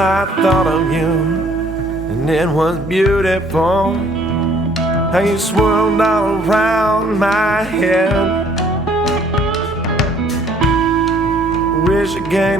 I thought of you, and it was beautiful how you swirled all around my head. Wish again